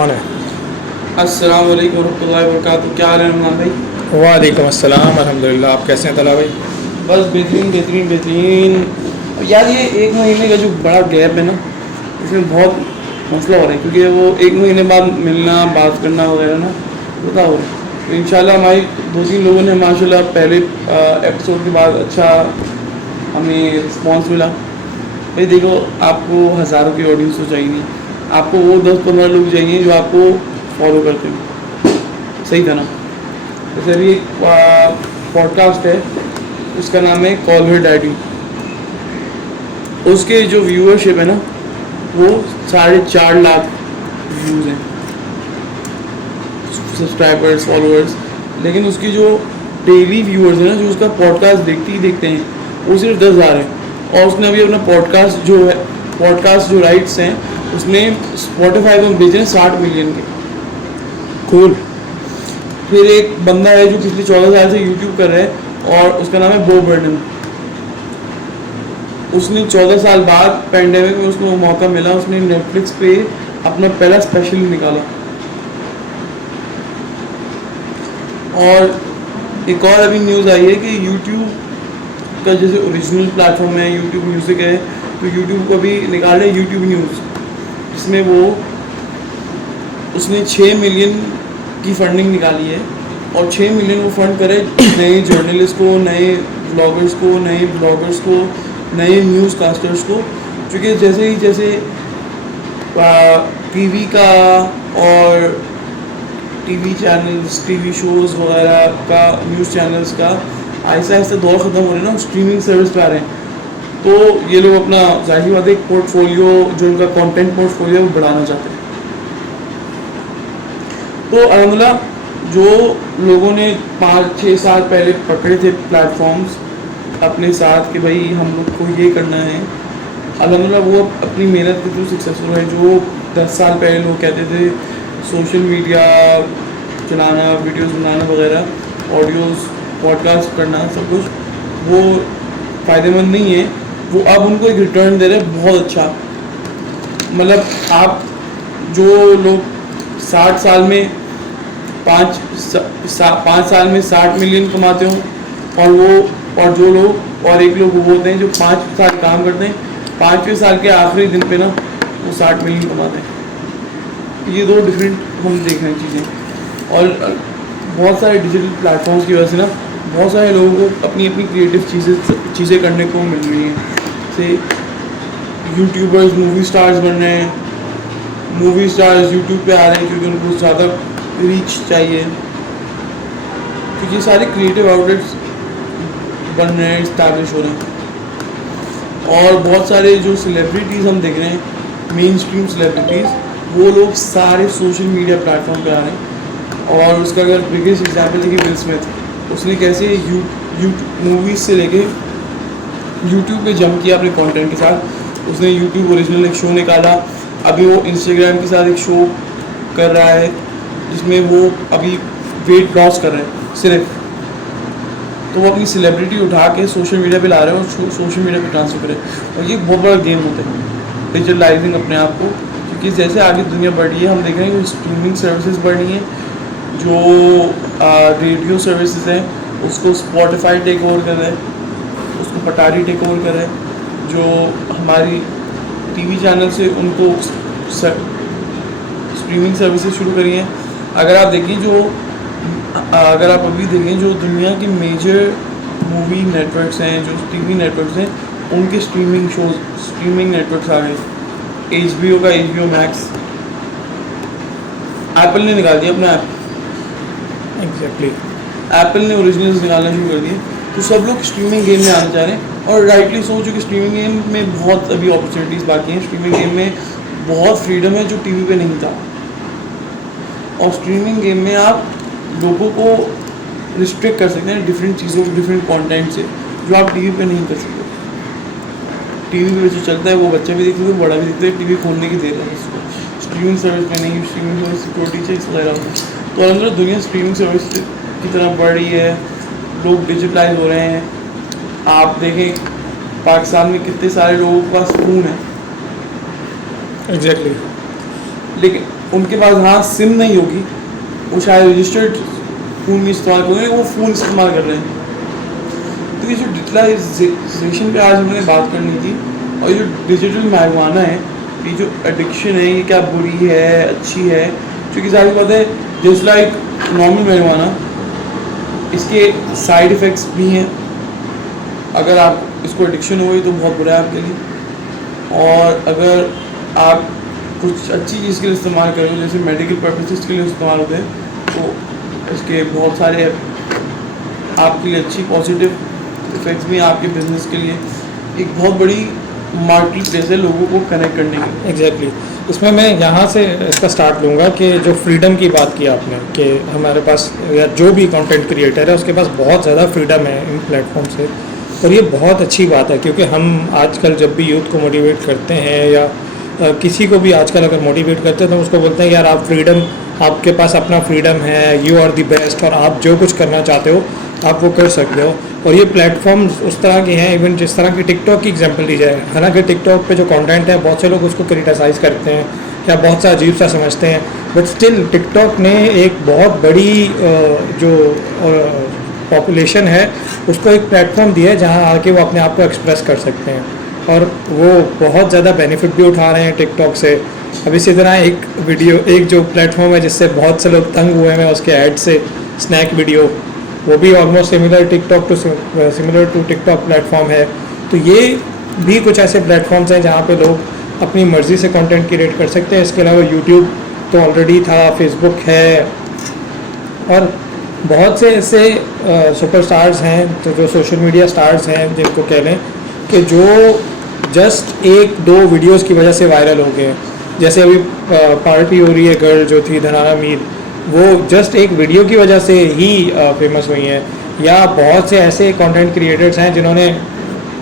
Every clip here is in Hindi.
कौन है? अस्सलाम वालेकुम रहमतुल्लाहि व बरकातहू। क्या हाल है इमरान भाई? वालेकुम अस्सलाम, अल्हम्दुलिल्लाह। आप कैसे हैं तला भाई? बस बेहतरीन बेहतरीन बेहतरीन। यार ये एक महीने का जो बड़ा गैप है ना, इसमें बहुत मसला हो रहा है क्योंकि वो एक महीने बाद मिलना बात करना वगैरह ना होता हो रहा है। तो इंशाल्लाह हमारी दो तीन लोगों ने माशाल्लाह पहले एपिसोड के बाद अच्छा हमें रिस्पॉन्स मिला। भाई देखो, आपको हज़ारों की ऑडियंस तो चाहिए नहीं, आपको वो 10-15 लोग चाहिए जो आपको फॉलो करते हैं। सही था ना? जैसे अभी एक पॉडकास्ट है, उसका नाम है कॉल हर डैडी। उसके जो व्यूअरशिप है ना, वो 4.5 लाख व्यूज़ हैं, सब्सक्राइबर्स फॉलोअर्स। लेकिन उसकी जो डेली व्यूअर्स हैं ना, जो उसका पॉडकास्ट देखते ही देखते हैं, वो सिर्फ 10,000 है। और उसने अभी अपना पॉडकास्ट जो राइट्स हैं, उसने स्पॉटिफाई पर बेचे हैं 60 मिलियन के। कूल। फिर एक बंदा है जो पिछले 14 साल से यूट्यूब कर रहा है और उसका नाम है बो बर्नम। उसने 14 साल बाद पैंडेमिक में उसको मौका मिला, उसने नेटफ्लिक्स पे अपना पहला स्पेशल निकाला। और एक और अभी न्यूज़ आई है कि यूट्यूब का जैसे ओरिजिनल प्लेटफॉर्म है यूट्यूब म्यूज़िक है, तो यूट्यूब को भी निकाल रहे यूट्यूब न्यूज़, जिसमें वो उसने 6 मिलियन की फंडिंग निकाली है। और 6 मिलियन वो फंड करे नए जर्नलिस्ट को, नए ब्लॉगर्स को, नए ब्लॉगर्स को, नए न्यूज़ कास्टर्स को। क्योंकि जैसे टीवी का और टीवी चैनल्स, टीवी शोज़ वगैरह का, न्यूज़ चैनल्स का आहिस्ता आहिस्ता दौर ख़त्म हो रहा है ना, स्ट्रीमिंग सर्विस पे आ रहे हैं। तो ये लोग अपना ज़ाहिर बात है एक पोर्टफोलियो, जो उनका कंटेंट पोर्टफोलियो, वो बढ़ाना चाहते हैं। तो अल्हम्दुलिल्लाह जो लोगों ने 5-6 साल पहले पकड़े थे प्लेटफॉर्म्स अपने साथ कि भाई हम लोग को ये करना है, अल्हम्दुलिल्लाह वो अपनी मेहनत के थ्रू सक्सेसफुल है। जो 10 साल पहले लोग कहते थे सोशल मीडिया चलाना, वीडियोस बनाना वगैरह, ऑडियोज़, पॉडकास्ट करना, सब कुछ वो फ़ायदेमंद नहीं है, वो अब उनको एक रिटर्न दे रहे हैं बहुत अच्छा। मतलब आप जो लोग 60 साल में 5 साल में 60 मिलियन कमाते हो, और जो लोग और एक लोग वो होते हैं जो 5 साल काम करते हैं, 5वें साल के आखिरी दिन पे ना वो 60 मिलियन कमाते हैं। ये दो डिफरेंट हम देख रहे हैं चीज़ें। और बहुत सारे डिजिटल प्लेटफॉर्म्स की वजह से ना बहुत सारे लोगों को अपनी अपनी क्रिएटिव चीज़ें करने को मिल रही हैं। जैसे यूट्यूबर्स मूवी स्टार्स बन रहे हैं, मूवी स्टार्स यूट्यूब पे आ रहे हैं क्योंकि उनको ज़्यादा रीच चाहिए, क्योंकि ये सारे क्रिएटिव आउटलेट्स बन रहे हैं, इस्टेब्लिश हो रहे हैं। और बहुत सारे जो सेलिब्रिटीज़ हम देख रहे हैं, मेन स्ट्रीम सेलिब्रिटीज़, वो लोग सारे सोशल मीडिया प्लेटफॉर्म पे आ रहे हैं। और उसका अगर बिगेस्ट एग्जांपल देखिए विल स्मिथ, उसने कैसे मूवीज़ से लेके यूट्यूब पे जंप किया अपने कंटेंट के साथ। उसने यूट्यूब ओरिजिनल एक शो निकाला, अभी वो इंस्टाग्राम के साथ एक शो कर रहा है जिसमें वो अभी वेट लॉस कर रहे हैं सिर्फ। तो वो अपनी सेलिब्रिटी उठा के सोशल मीडिया पे ला रहे हैं और सोशल मीडिया पे ट्रांसफर करें। और ये बहुत बड़ा गेम होता है, डिजिटलाइजिंग अपने आप को। क्योंकि जैसे आगे दुनिया बढ़ रही है, हम देख रहे हैं कि स्ट्रीमिंग सर्विसेज बढ़ रही हैं, जो रेडियो सर्विसेज हैं उसको स्पॉटिफाई टेक ओवर कर रहा है, उसको पटारी टेक ओवर कर रहा है। जो हमारी टीवी चैनल से उनको स्ट्रीमिंग सर्विसेज शुरू करी हैं। अगर आप देखें अगर आप अभी देखें जो दुनिया के मेजर मूवी नेटवर्क्स हैं, जो टीवी नेटवर्क्स हैं, उनके स्ट्रीमिंग नेटवर्क्स आ गए। HBO का HBO मैक्स, एप्पल ने निकाल दिया अपना ऐप, एग्जैक्टली। एप्पल ने ओरिजिनल्स निकालना शुरू कर दिए। तो सब लोग स्ट्रीमिंग गेम में आना चाह रहे हैं, और राइटली सो, चूँकि स्ट्रीमिंग गेम में बहुत अभी अपॉर्चुनिटीज़ बाकी हैं। स्ट्रीमिंग गेम में बहुत फ्रीडम है जो टीवी पे नहीं था। और स्ट्रीमिंग गेम में आप लोगों को रिस्ट्रिक्ट कर सकते हैं डिफरेंट चीज़ों, डिफरेंट कंटेंट से, जो आप टीवी पे नहीं कर सकते। टीवी पे जो चलता है वो बच्चा भी देखते हैं, बड़ा भी देखते हैं, टीवी खोलने की देर है उसको। स्ट्रीमिंग सर्विस में नहीं, स्ट्रीमिंग सर्विस सिक्योरिटी चेक्स वगैरह होते हैं। तो अलग दुनिया स्ट्रीमिंग सर्विस की तरफ बढ़ रही है, लोग डिजिटलाइज हो रहे हैं। आप देखें पाकिस्तान में कितने सारे लोगों के पास फ़ोन है, एग्जैक्टली। लेकिन उनके पास हाँ सिम नहीं होगी, वो शायद रजिस्टर्ड फ़ोन भी इस्तेमाल करेंगे, वो फ़ोन इस्तेमाल कर रहे हैं। तो ये जो डिजिटलाइजेशन पे आज हमने बात करनी थी, और ये जो डिजिटल marijuana है, ये जो एडिक्शन है, ये क्या बुरी है अच्छी है, क्योंकि ज़ाहिर बात है जस्ट लाइक नॉर्मल marijuana इसके साइड इफ़ेक्ट्स भी हैं। अगर आप इसको एडिक्शन हुई तो बहुत बुरा है आपके लिए, और अगर आप कुछ अच्छी चीज़ के लिए इस्तेमाल करें जैसे मेडिकल पर्पसेस के लिए इस्तेमाल होते हैं, तो इसके बहुत सारे आपके लिए अच्छी पॉजिटिव इफ़ेक्ट्स भी हैं। आपके बिजनेस के लिए एक बहुत बड़ी मार्केट प्लेस है लोगों को कनेक्ट करने की। एग्जैक्टली इसमें मैं यहाँ से इसका स्टार्ट लूँगा कि जो फ्रीडम की बात की आपने कि हमारे पास या जो भी कंटेंट क्रिएटर है उसके पास बहुत ज़्यादा फ्रीडम है इन प्लेटफॉर्म से, और ये बहुत अच्छी बात है क्योंकि हम आजकल जब भी यूथ को मोटिवेट करते हैं या किसी को भी आजकल अगर मोटिवेट करते हैं तो उसको बोलते हैं यार आप फ्रीडम, आपके पास अपना फ्रीडम है, यू आर दी बेस्ट, और आप जो कुछ करना चाहते हो आप वो कर सकते हो। और ये प्लेटफॉर्म्स उस तरह के हैं, इवन जिस तरह की टिकटॉक की एग्जांपल ली जाए, हालांकि टिकटॉक पे जो कंटेंट है बहुत से लोग उसको क्रिटिसाइज़ करते हैं या बहुत सा अजीब सा समझते हैं, बट स्टिल टिकटॉक ने एक बहुत बड़ी जो पॉपुलेशन है उसको एक प्लेटफॉर्म दिया है जहाँ आके वो अपने आप को एक्सप्रेस कर सकते हैं, और वो बहुत ज़्यादा बेनिफिट भी उठा रहे हैं टिकटॉक से। अब इसी तरह एक जो प्लेटफॉर्म है जिससे बहुत से लोग तंग हुए हैं उसके ऐड से, स्नैक वीडियो, वो भी almost similar to TikTok platform है। तो ये भी कुछ ऐसे प्लेटफॉर्म्स हैं जहाँ पे लोग अपनी मर्ज़ी से कंटेंट क्रिएट कर सकते हैं। इसके अलावा यूट्यूब तो ऑलरेडी था, फेसबुक है, और बहुत से ऐसे सुपरस्टार्स हैं तो जो सोशल मीडिया स्टार्स हैं जिनको कह लें कि जो जस्ट एक दो वीडियोस की वजह से वायरल हो गए हैं। जैसे अभी पार्टी हो रही है गर्ल जो थी धनारा मीर, वो जस्ट एक वीडियो की वजह से ही फेमस हुई हैं। या बहुत से ऐसे कंटेंट क्रिएटर्स हैं जिन्होंने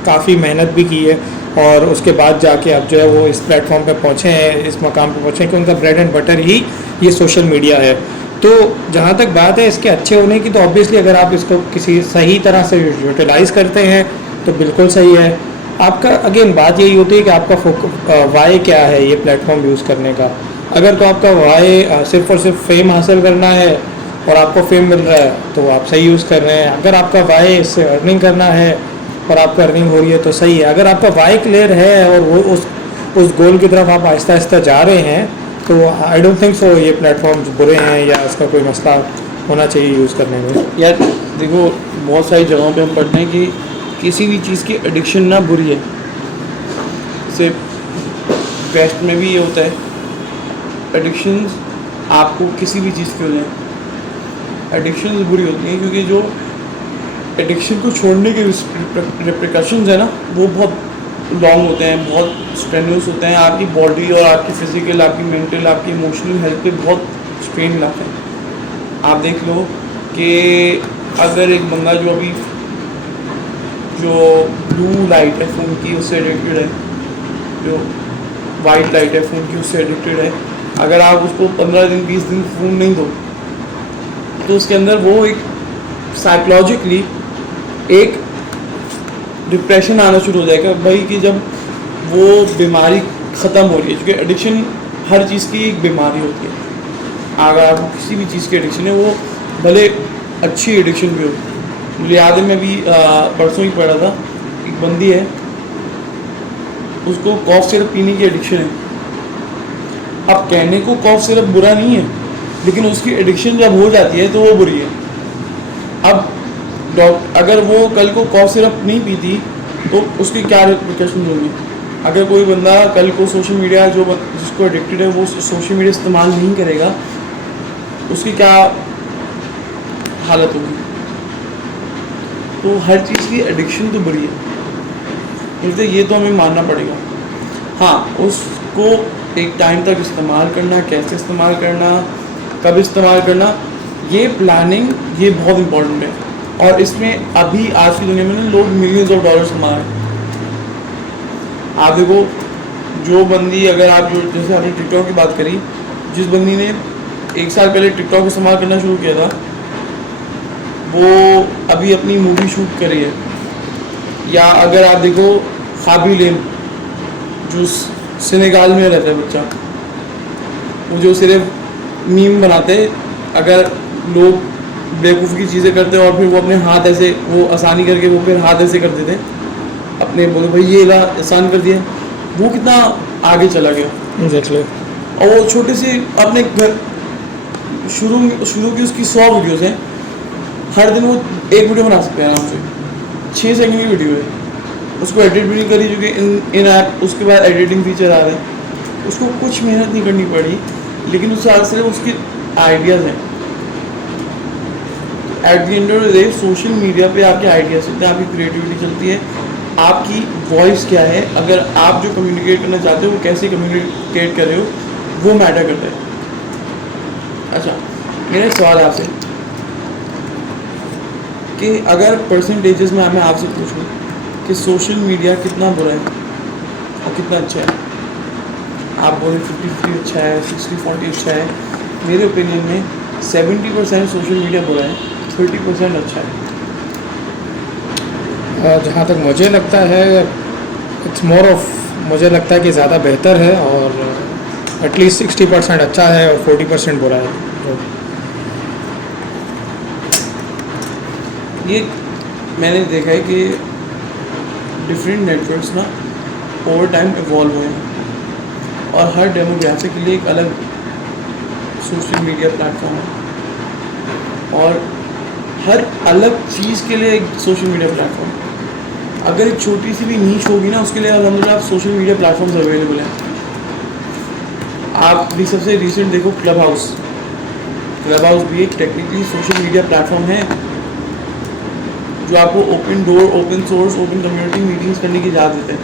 काफ़ी मेहनत भी की है और उसके बाद जाके अब जो है वो इस प्लेटफॉर्म पे पहुँचे हैं, इस मकाम पे पहुँचे हैं कि उनका ब्रेड एंड बटर ही ये सोशल मीडिया है। तो जहाँ तक बात है इसके अच्छे होने की, तो ऑब्वियसली अगर आप इसको किसी सही तरह से यूटिलाइज़ करते हैं तो बिल्कुल सही है। आपका अगेन बात यही होती है कि आपका वाई क्या है ये प्लेटफॉर्म यूज़ करने का। अगर तो आपका वाई सिर्फ और सिर्फ फेम हासिल करना है और आपको फेम मिल रहा है तो आप सही यूज़ कर रहे हैं। अगर आपका वाई इससे अर्निंग करना है और आपको अर्निंग हो रही है तो सही है। अगर आपका वाई क्लियर है और वो उस गोल की तरफ आप आहिस्ता आहिस्ता जा रहे हैं तो आई डोंट थिंक सो ये प्लेटफॉर्म्स बुरे हैं या इसका कोई मसला होना चाहिए यूज़ करने में। यार देखो, बहुत सारी जगहों पे हम पढ़ते हैं कि किसी भी चीज़ की एडिक्शन ना बुरी है। जैसे वेस्ट में भी ये होता है, एडिक्शंस आपको किसी भी चीज़ की हो जाए, एडिक्शंस बुरी होती हैं क्योंकि जो एडिक्शन को छोड़ने के रिप्रिकॉशंस है ना वो बहुत लॉन्ग होते हैं, बहुत स्ट्रेनुअस होते हैं। आपकी बॉडी और आपकी फिजिकल, आपकी मेंटल, आपकी इमोशनल हेल्थ पे बहुत स्ट्रेन लाते हैं। आप देख लो कि अगर एक बंदा जो ब्लू लाइट है फ़ोन की उससे एडिक्टेड है, जो वाइट लाइट है फ़ोन की उससे एडिक्टेड है, अगर आप उसको 15 दिन 20 दिन फ़ोन नहीं दो तो उसके अंदर वो एक साइकोलॉजिकली एक डिप्रेशन आना शुरू हो जाएगा भाई, कि जब वो बीमारी ख़त्म हो रही है। क्योंकि एडिक्शन हर चीज़ की एक बीमारी होती है। अगर आपको किसी भी चीज़ की एडिक्शन है, वो भले अच्छी एडिक्शन भी हो। मुझे याद है मैं भी परसों ही पढ़ा था, एक बंदी है उसको कॉफ सिरप पीने की एडिक्शन है। अब कहने को कॉफ सिरप बुरा नहीं है, लेकिन उसकी एडिक्शन जब हो जाती है तो वो बुरी है। अब अगर वो कल को कॉफ सिरप नहीं पीती तो उसकी क्या रिप्रिकॉशन होंगी। अगर कोई बंदा कल को सोशल मीडिया जिसको एडिक्टेड है वो सोशल मीडिया इस्तेमाल नहीं करेगा, उसकी क्या हालत होगी। तो हर चीज़ की एडिक्शन तो बुरी है, इसलिए ये तो हमें मानना पड़ेगा। हाँ, उसको एक टाइम तक इस्तेमाल करना, कैसे इस्तेमाल करना, कब इस्तेमाल करना, ये प्लानिंग ये बहुत इम्पोर्टेंट है। और इसमें अभी आज की दुनिया में ना लोग मिलियंस ऑफ डॉलर्स कमा रहे हैं। आप देखो, जो बंदी, अगर आप जो जैसे आपने टिकटॉक की बात करी, जिस बंदी ने 1 साल पहले टिकटॉक इस्तेमाल करना शुरू किया था वो अभी अपनी मूवी शूट कर रही है। या अगर आप देखो खाबी लेन जो सेनेगाल में रहता है बच्चा, वो जो सिर्फ मीम बनाते, अगर लोग बेवकूफ़ी की चीज़ें करते और फिर वो अपने हाथ ऐसे वो आसानी करके वो फिर हाथ ऐसे करते थे अपने, बोलो भाई ये ला आसान कर दिया, वो कितना आगे चला गया। एग्जैक्टली। और वो छोटे से अपने घर शुरू की उसकी 100 वीडियोज़ हैं, हर दिन वो एक वीडियो बना सकते हैं आराम से, 6 सेकंड की वीडियो है, उसको एडिट भी नहीं करी क्योंकि इन ऐप उसके बाद एडिटिंग फीचर आ रहे हैं, उसको कुछ मेहनत नहीं करनी पड़ी, लेकिन उससे आज सिर्फ उसके आइडियाज़ हैं। Eight the end of the day social media पे आपके आइडियाज़ चलते हैं, आपकी क्रिएटिविटी चलती है, आपकी वॉइस क्या है, अगर आप जो कम्युनिकेट करना चाहते हो वो कैसे कम्युनिकेट कर रहे हो, वो मैटर करता है। अच्छा, मेरा एक सवाल है आपसे कि अगर परसेंटेजेस में मैं आपसे पूछूं कि सोशल मीडिया कितना बुरा है और कितना अच्छा है, आप बोले 50-50 अच्छा है, 60-40 अच्छा है। मेरे ओपिनियन में 70% सोशल मीडिया बुरा है, 30% अच्छा है। जहाँ तक मुझे लगता है इट्स मोर ऑफ, मुझे लगता है कि ज़्यादा बेहतर है और एटलीस्ट 60% अच्छा है और 40% बुरा है। तो ये मैंने देखा है कि डिफरेंट नेटवर्क्स ना ओवर टाइम इवॉल्व हुए हैं और हर डेमोग्राफिक के लिए एक अलग सोशल मीडिया प्लेटफॉर्म है और हर अलग चीज़ के लिए एक सोशल मीडिया प्लेटफॉर्म। अगर एक छोटी सी भी नीच होगी ना, उसके लिए अलहमदिल्ला आप सोशल मीडिया प्लेटफॉर्म्स अवेलेबल हैं। आप भी सबसे रिसेंट देखो क्लब हाउस भी एक टेक्निकली सोशल मीडिया प्लेटफॉर्म है जो आपको open door, open source, open community meetings करने की इजाज़त देते हैं।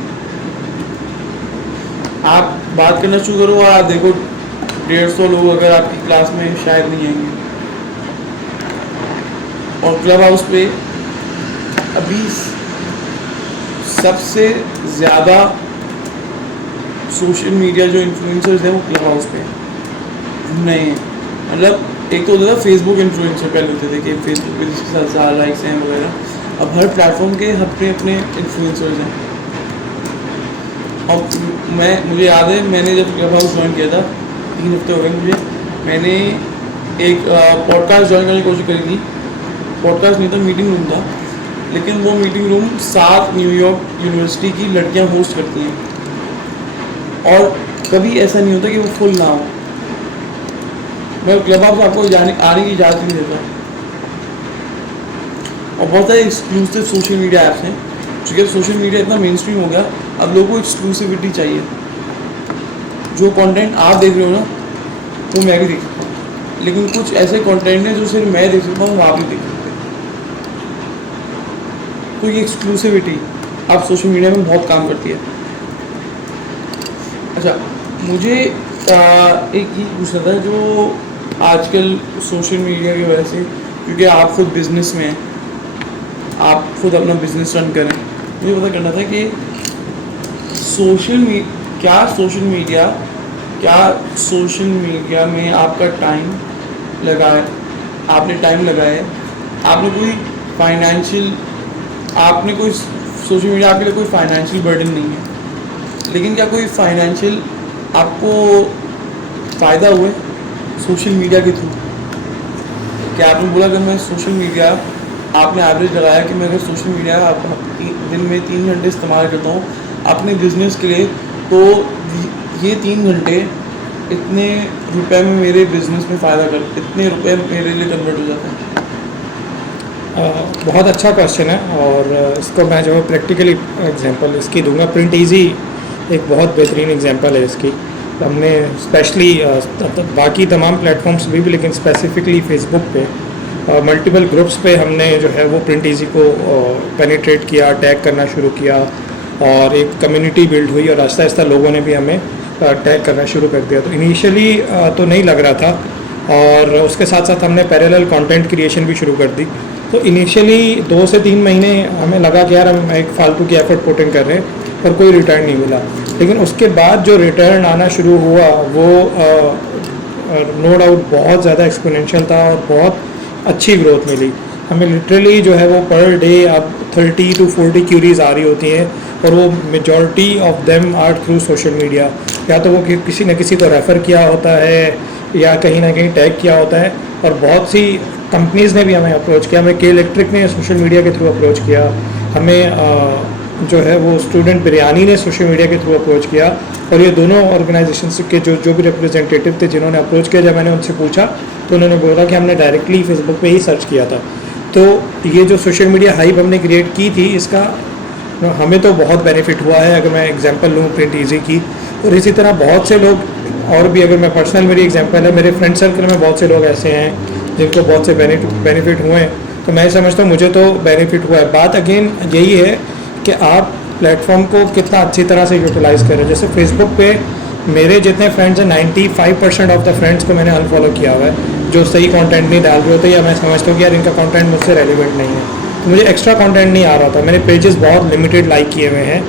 आप बात करना शुरू करो और आप देखो 150 लोग अगर आपकी क्लास में शायद नहीं आएंगे। और क्लब हाउस पे अभी सबसे ज़्यादा सोशल मीडिया जो इन्फ्लुएंसर्स हैं वो क्लब हाउस पे नहीं, मतलब एक तो होता था फेसबुक इन्फ्लुएंसर पहले होते थे कि फेसबुक पे जिसके साथ ज़्यादा लाइक्स हैं वगैरह, अब हर प्लेटफॉर्म के अपने अपने इन्फ्लुएंसर्स हैं। और मुझे याद है मैंने जब क्लब हाउस ज्वाइन किया था 3 हफ्ते हो गए मुझे, मैंने एक पॉडकास्ट ज्वाइन करने की कोशिश करी थी। पॉडकास्ट नहीं था, मीटिंग रूम था, लेकिन वो मीटिंग रूम 7 न्यूयॉर्क यूनिवर्सिटी की लड़कियां होस्ट करती हैं और कभी ऐसा नहीं होता कि वो फुल ना हो। मैं क्लब हाउस आपको आने की इजाज़त नहीं देता। और बहुत सारे एक्सक्लूसिव सोशल मीडिया ऐप्स हैं, क्योंकि अब सोशल मीडिया इतना मेन स्ट्रीम हो गया, अब लोगों को एक्सक्लूसिविटी चाहिए। जो कंटेंट आप देख रहे हो ना वो मैं भी देख सकता हूँ, लेकिन कुछ ऐसे कंटेंट हैं जो सिर्फ मैं देख सकता हूँ, आप भी देख सकते हैं। तो ये एक्सक्लूसिविटी आप सोशल मीडिया में बहुत काम करती है। अच्छा, मुझे एक ये पूछना था, जो आजकल सोशल मीडिया की वजह से, क्योंकि आप खुद बिजनेस में हैं, आप खुद अपना बिजनेस रन करें, मुझे पता करना था कि सोशल मीडिया में आपका टाइम लगा है, आपने टाइम लगाया है, आपने कोई सोशल मीडिया आपके लिए कोई फाइनेंशियल बर्डन नहीं है, लेकिन क्या कोई फाइनेंशियल आपको फ़ायदा हुआ सोशल मीडिया के थ्रू? क्या आपने बोला अगर मैं सोशल मीडिया, आपने एवरेज लगाया कि मैं अगर सोशल मीडिया दिन में 3 घंटे इस्तेमाल करता हूँ अपने बिजनेस के लिए, तो ये 3 घंटे इतने रुपए में मेरे बिजनेस में फ़ायदा इतने रुपए मेरे लिए कन्वर्ट हो जाते हैं। बहुत अच्छा क्वेश्चन है और इसको मैं जो है प्रैक्टिकली एग्जांपल इसकी दूंगा। प्रिंट इजी एक बहुत बेहतरीन एग्जांपल है इसकी। हमने स्पेशली बाकी तमाम प्लेटफॉर्म्स भी लेकिन स्पेसिफिकली फेसबुक पे मल्टीपल ग्रुप्स पे हमने जो है वो प्रिंट इजी को पेनिट्रेट किया, टैग करना शुरू किया और एक कम्युनिटी बिल्ड हुई और आहिस्ता आहिस्ता लोगों ने भी हमें टैग करना शुरू कर दिया। तो इनिशियली तो नहीं लग रहा था और उसके साथ साथ हमने पैरेलल कंटेंट क्रिएशन भी शुरू कर दी। तो इनिशियली 2 से 3 महीने हमें लगा कि यार हम एक फालतू की एफर्ट पुट इन कर रहे हैं और कोई रिटर्न नहीं मिला, लेकिन उसके बाद जो रिटर्न आना शुरू हुआ वो नो डाउट बहुत ज़्यादा एक्सपोनेंशियल था और बहुत अच्छी ग्रोथ मिली हमें। लिटरली जो है वो पर डे अब 30 to 40 क्यूरीज आ रही होती हैं और वो majority of them are through social media. या तो वो किसी न किसी को रेफ़र किया होता है या कहीं ना कहीं टैग किया होता है। और बहुत सी कंपनीज़ ने भी हमें अप्रोच किया, हमें के इलेक्ट्रिक ने सोशल मीडिया के थ्रू अप्रोच किया, हमें जो है वो स्टूडेंट बिरयानी ने सोशल मीडिया के थ्रू अप्रोच किया। और ये दोनों ऑर्गेनाइजेशंस के जो भी रिप्रेजेंटेटिव थे जिन्होंने अप्रोच किया, जब मैंने उनसे पूछा तो उन्होंने बोला कि हमने डायरेक्टली फेसबुक पे ही सर्च किया था। तो ये जो सोशल मीडिया हाइप हमने क्रिएट की थी, इसका हमें तो बहुत बेनिफिट हुआ है। अगर मैं एग्जांपल लूँ प्रिंट ईजी की, और इसी तरह बहुत से लोग और भी, अगर मैं पर्सनल मेरी एग्जांपल है, मेरे फ्रेंड सर्कल में बहुत से लोग ऐसे हैं जिनको बहुत से बेनिफिट हुए हैं। तो मैं समझता हूँ मुझे तो बेनिफिट हुआ है। बात अगेन यही है कि आप प्लेटफॉर्म को कितना अच्छी तरह से यूटिलाइज़ करें। जैसे फेसबुक पे मेरे जितने फ्रेंड्स हैं 95% ऑफ द फ्रेंड्स को मैंने अनफॉलो किया हुआ है जो सही कंटेंट नहीं डाल रहे होते, या मैं समझता हूँ कि यार इनका कंटेंट मुझसे रेलिवेंट नहीं है, तो मुझे एक्स्ट्रा कंटेंट नहीं आ रहा था। मैंने पेजेस बहुत लिमिटेड लाइक किए हुए हैं।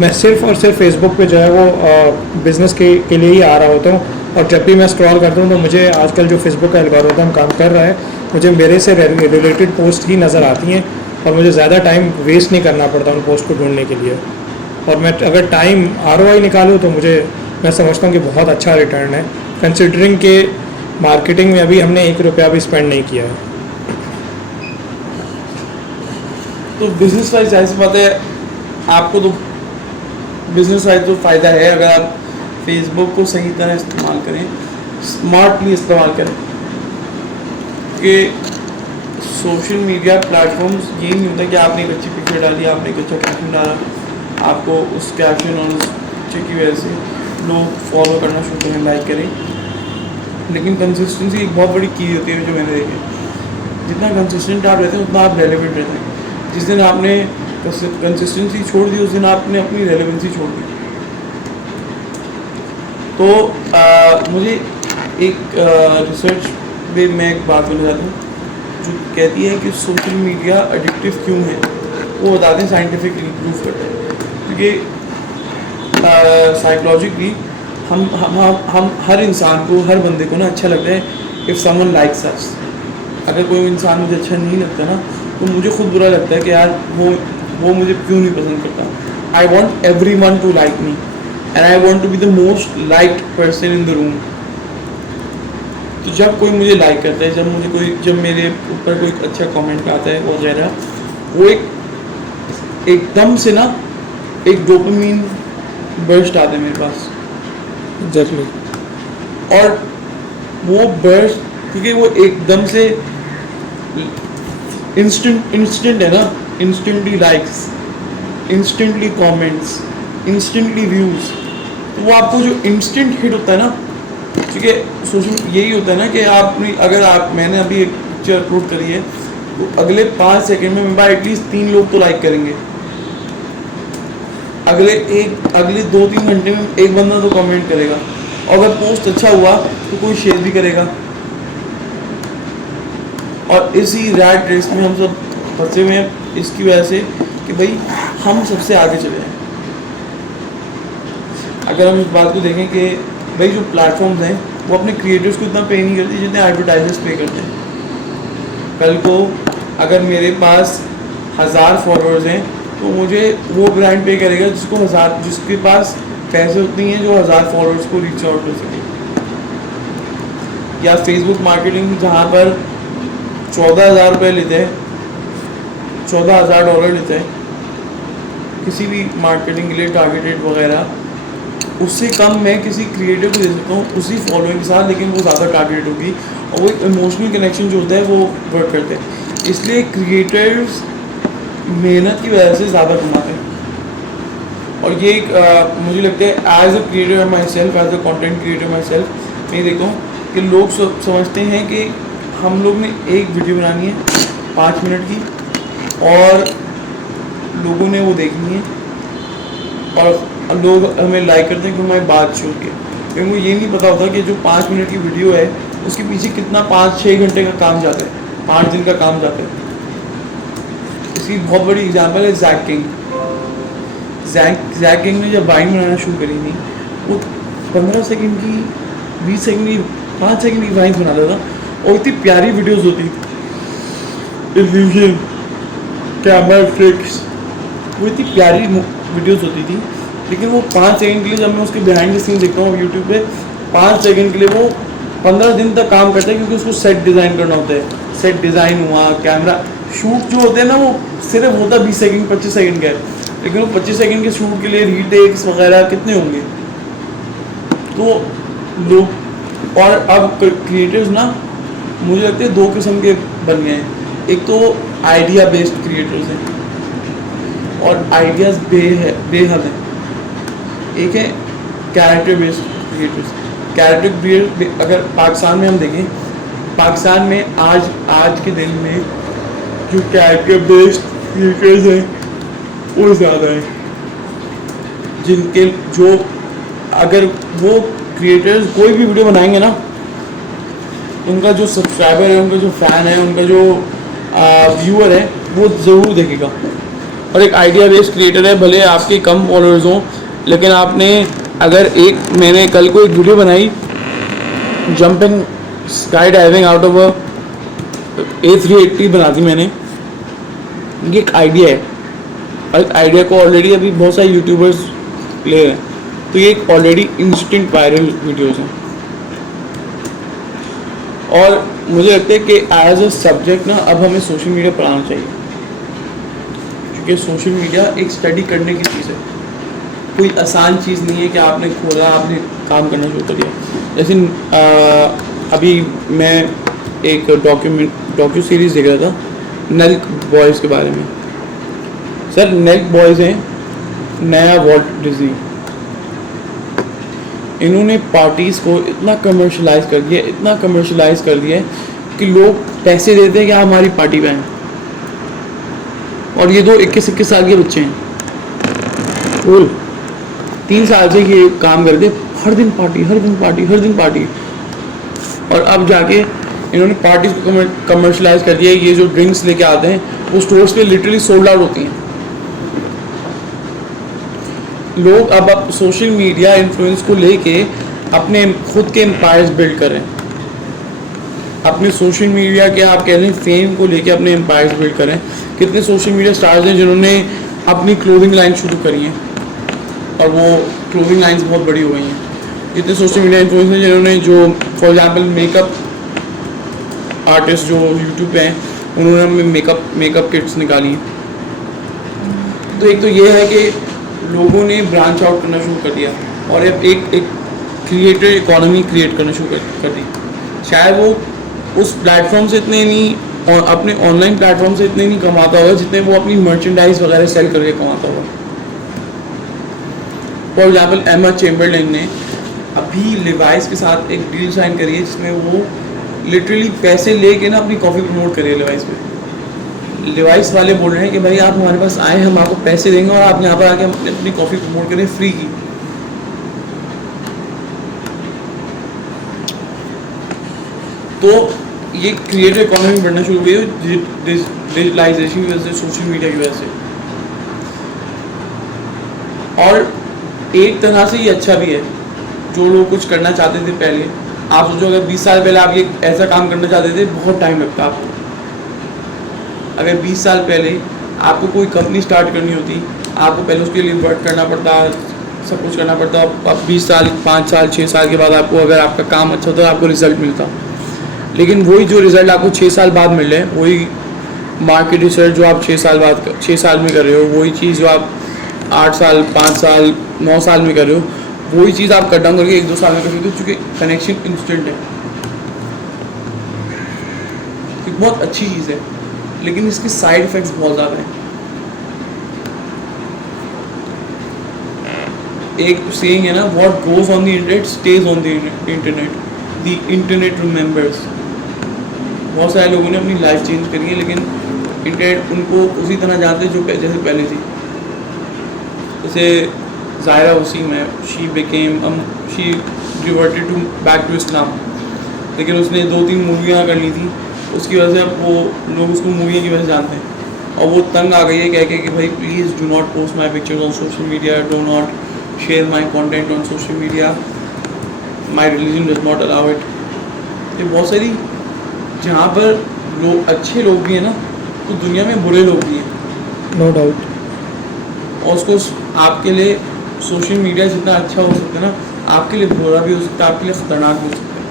मैं सिर्फ और सिर्फ फेसबुक पे जो है वो बिज़नेस के लिए ही आ रहा होता हूँ। और जब भी मैं स्क्रॉल करता हूँ तो मुझे आजकल जो फेसबुक का एल्गोरिथम काम कर रहा है, मुझे मेरे से रिलेटेड पोस्ट ही नज़र आती हैं और मुझे ज़्यादा टाइम वेस्ट नहीं करना पड़ता उन पोस्ट को ढूंढने के लिए। और मैं अगर टाइम ROI निकालूँ तो मैं समझता हूँ कि बहुत अच्छा रिटर्न है, कंसिडरिंग के मार्केटिंग में अभी हमने 1 रुपया भी स्पेंड नहीं किया है। तो बिजनेस वाइज ऐसी बात है, आपको तो बिजनेस वाइज तो फ़ायदा है अगर आप फेसबुक को सही तरह इस्तेमाल करें, स्मार्टली इस्तेमाल करें। कि सोशल मीडिया प्लेटफॉर्म्स ये नहीं होता कि आपने एक अच्छी पिक्चर डाली, आपने एक अच्छा कैप्शन डाला, आपको उस कैप्शन और उस पिक्चर की वजह से लोग फॉलो करना शुरू करें, लाइक करें। लेकिन कंसिस्टेंसी एक बहुत बड़ी की होती है जो मैंने देखी। जितना कंसिस्टेंट आप रहते हैं उतना आप रेलेवेंट रहते हैं। जिस दिन आपने कंसिस्टेंसी छोड़ दी उस दिन आपने अपनी रेलेवेंसी छोड़ दी। तो मुझे एक रिसर्च में मैं एक बात बोलना चाहता हूँ जो कहती है कि सोशल मीडिया एडिक्टिव क्यों है। वो बताते हैं साइंटिफिकली प्रूव करते हैं, क्योंकि साइकोलॉजिकली हम हर इंसान को, हर बंदे को ना अच्छा लगता है इफ़ समवन लाइक्स अस। अगर कोई इंसान मुझे अच्छा नहीं लगता ना तो मुझे खुद बुरा लगता है कि यार वो मुझे क्यों नहीं पसंद करता। I want everyone to like me and I want to be the most liked person in the room. तो जब कोई मुझे लाइक करता है, जब मेरे ऊपर कोई अच्छा कमेंट आता है वगैरह, वो एकदम से ना एक डोपामिन बर्स्ट आता है मेरे पास। एग्जैक्टली। और वो बर्स्ट क्योंकि वो एकदम से इंस्टेंट है ना, instantly likes, instantly comments, instantly views. तो वो आपको जो इंस्टेंट हिट होता है ना, क्योंकि सोशल यही होता है ना कि मैंने अभी एक पिक्चर अपलोड करी है तो अगले 5 सेकंड में मेरे पास एटलीस्ट 3 लोग तो लाइक करेंगे। अगले 2-3 घंटे में एक बंदा तो कमेंट करेगा, और अगर पोस्ट अच्छा हुआ तो कोई शेयर भी करेगा। और इसी रैट रेस में हम सब फंसे हुए हैं इसकी वजह से कि भाई हम सबसे आगे चले जाएं। अगर हम इस बात को देखें कि भाई जो प्लेटफॉर्म्स हैं वो अपने क्रिएटर्स को इतना पे नहीं करती जितने एडवर्टाइजर्स पे करते हैं। कल को अगर मेरे पास 1000 फॉलोअर्स हैं तो मुझे वो ब्रांड पे करेगा जिसके पास पैसे उतनी हैं जो 1000 फॉलोअर्स को रीच आउट कर सके। या फेसबुक मार्केटिंग जहाँ पर 14,000 रुपये लेते हैं, $14,000 लेते हैं किसी भी मार्केटिंग के लिए टारगेटेड वगैरह, उससे कम मैं किसी क्रिएटर को दे सकता हूँ उसी फॉलोइंग के साथ, लेकिन वो ज़्यादा टारगेटेड होगी और वो इमोशनल कनेक्शन जो होता है वो वर्क करते हैं। इसलिए क्रिएटर्स मेहनत की वजह से ज़्यादा कमाते हैं। और ये मुझे लगता है as a creator myself, as a content creator myself, मैं देखता हूँ कि लोग समझते हैं कि हम लोग ने एक वीडियो बनानी है 5 मिनट की और लोगों ने वो देखनी है और लोग हमें लाइक करते हैं कि हमारी बात छोड़ के। क्योंकि उनको ये नहीं पता होता कि जो 5 मिनट की वीडियो है उसके पीछे कितना 5-6 घंटे का काम जाता है, 5 दिन का काम जाता है। इसकी बहुत बड़ी एग्जांपल है जैक किंग। जैक किंग ने जब वाइन बनाना शुरू करी थी वो 15 सेकंड की, 20 सेकंड की, 5 सेकंड की वाइन बनाता था और इतनी प्यारी वीडियोस होती थी। इल्यूजन, कैमरा ट्रिक्स, वो इतनी प्यारी वीडियोस होती थी लेकिन वो 5 सेकंड के लिए जब मैं उसके बिहाइंड द सीन देखता हूँ यूट्यूब पे, 5 सेकंड के लिए वो 15 दिन तक काम करता है, क्योंकि उसको सेट डिज़ाइन करना होता है। सेट डिज़ाइन हुआ, कैमरा शूट जो होते हैं ना, वो सिर्फ होता 20 सेकंड 25 सेकंड का है, लेकिन वो 25 सेकंड के शूट के लिए रीटेक्स वगैरह कितने होंगे। तो लोग, और अब क्रिएटर्स ना मुझे लगता है 2 किस्म के बन गए हैं। एक तो आइडिया बेस्ड क्रिएटर्स हैं और आइडियाज़ बेहद हैं। एक है कैरेक्टर बेस्ड क्रिएटर्स। कैरेक्टर अगर पाकिस्तान में हम देखें, पाकिस्तान में आज के दिन में जो कैरेक्टर बेस्ड क्रिएटर्स हैं वो ज़्यादा हैं, जिनके जो अगर वो क्रिएटर्स कोई भी वीडियो बनाएंगे ना, उनका जो सब्सक्राइबर है, उनका जो फ़ैन है, उनका जो व्यूअर है, वो ज़रूर देखेगा। और एक आइडिया बेस्ड क्रिएटर है, भले आपके कम फॉलोअर्स हों, लेकिन आपने अगर मैंने कल को एक वीडियो बनाई jumping sky diving out of A380 बना दी मैंने। ये एक आइडिया है, और इस आइडिया को ऑलरेडी अभी बहुत सारे यूट्यूबर्स ले रहे हैं, तो ये एक ऑलरेडी इंस्टेंट वायरल वीडियोज़ हैं। और मुझे लगता है कि एज अ सब्जेक्ट ना अब हमें सोशल मीडिया पढ़ाना चाहिए, क्योंकि सोशल मीडिया एक स्टडी करने की चीज़ है, कोई आसान चीज़ नहीं है कि आपने खोला, आपने काम करना शुरू कर दिया। जैसे अभी मैं एक डॉक्यू सीरीज़ देख रहा था नेल्क बॉयज़ के बारे में। सर नेल्क बॉयज़ हैं नया वॉल्ट डिज्नी। इन्होंने पार्टीज़ को इतना कमर्शलाइज़ कर दिया, इतना कमर्शलाइज़ कर दिया कि लोग पैसे देते हैं कि आप हमारी पार्टी में आएं। और ये 21-21 साल के बच्चे हैं, कुल 3 साल से ये काम करते, हर दिन पार्टी, हर दिन पार्टी, हर दिन पार्टी। और अब जाके इन्होंने पार्टीज को कमर्शलाइज कर दिया। ये जो ड्रिंक्स लेके आते हैं वो स्टोर्स पे लिटरली सोल्ड आउट होती हैं। लोग अब सोशल मीडिया इन्फ्लुएंस को लेके अपने खुद के एम्पायर्स बिल्ड कर रहे हैं। अपने सोशल मीडिया के आप कह रहे हैं फेम को लेके अपने एम्पायर्स बिल्ड कर रहे हैं। कितने सोशल मीडिया स्टार्स हैं जिन्होंने अपनी क्लोथिंग लाइन शुरू करी है और वो क्लोथिंग लाइन्स बहुत बड़ी हो गई हैं। कितने सोशल मीडिया इन्फ्लुएंसर जिन्होंने, जो फॉर एग्जांपल मेकअप आर्टिस्ट जो यूट्यूब पे हैं, उन्होंने मेकअप किट्स निकाली हैं। तो एक तो ये है कि लोगों ने ब्रांच आउट करना शुरू कर दिया और अब एक क्रिएटर इकोनॉमी क्रिएट करना शुरू कर दी। शायद वो उस प्लेटफॉर्म से इतने नहीं, और अपने ऑनलाइन प्लेटफॉर्म से इतने नहीं कमाता होगा जितने वो अपनी मर्चेंडाइज वगैरह सेल करके कमाता होगा। फॉर एग्जाम्पल एमा चेम्बरलेन ने अभी लिवाइस के साथ एक डील साइन करी है जिसमें वो लिटरली पैसे लेके ना अपनी कॉफ़ी प्रमोट करे लिवाइस पे। लिवाइस वाले बोल रहे हैं कि भाई आप हमारे पास आए, हम आपको पैसे देंगे और आप यहाँ पर आके अपनी कॉफ़ी प्रमोट करें फ्री की। तो ये क्रिएटर इकोनॉमी बढ़ना शुरू हुई है डिजिटलाइजेशन की वजह से, सोशल मीडिया की वजह से। और एक तरह से ये अच्छा भी है, जो लोग कुछ करना चाहते थे पहले। आप सोचो अगर 20 साल पहले आप ये ऐसा काम करना चाहते थे, बहुत टाइम लगता आपको। अगर 20 साल पहले आपको कोई कंपनी स्टार्ट करनी होती, आपको पहले उसके लिए वर्क करना पड़ता, सब कुछ करना पड़ता। अब 20 साल 5 साल 6 साल के बाद आपको, अगर आपका काम अच्छा होता, आपको रिजल्ट मिलता। लेकिन वही जो रिज़ल्ट आपको 6 साल बाद मिल रहे हैं, वही मार्केट रिसर्च जो आप 6 साल में कर रहे हो, वही चीज़ जो आप 8 साल 5 साल 9 साल में कर रहे हो, वही चीज़ आप कट डाउन करके 1-2 साल में कर सकते हो, चूँकि कनेक्शन इंस्टेंट है। एक बहुत अच्छी चीज़ है, लेकिन इसके साइड इफ़ेक्ट्स बहुत ज़्यादा हैं। एक सेइंग है ना, what goes on the internet stage on the internet, the internet remembers. बहुत सारे लोगों ने अपनी लाइफ चेंज करी है, लेकिन इंटरनेट उनको उसी तरह जानते जो जैसे पहले थी। जैसे ज़ाहिरा वसीम है, she reverted to back to Islam, लेकिन उसने 2-3 मूवियाँ कर ली थी, उसकी वजह से अब वो लोग उसको मूवियों की वजह से जानते हैं। और वो तंग आ गई है कह के कि भाई please do not post my pictures on social media, do not share my content on social media, my religion does not allow it. ये बहुत सारी, जहाँ पर लोग अच्छे लोग भी हैं ना, तो दुनिया में बुरे लोग भी हैं, नो डाउट। और उसको आपके लिए सोशल मीडिया जितना अच्छा हो सकता है ना, आपके लिए बुरा भी हो सकता है, आपके लिए ख़तरनाक भी हो सकता है।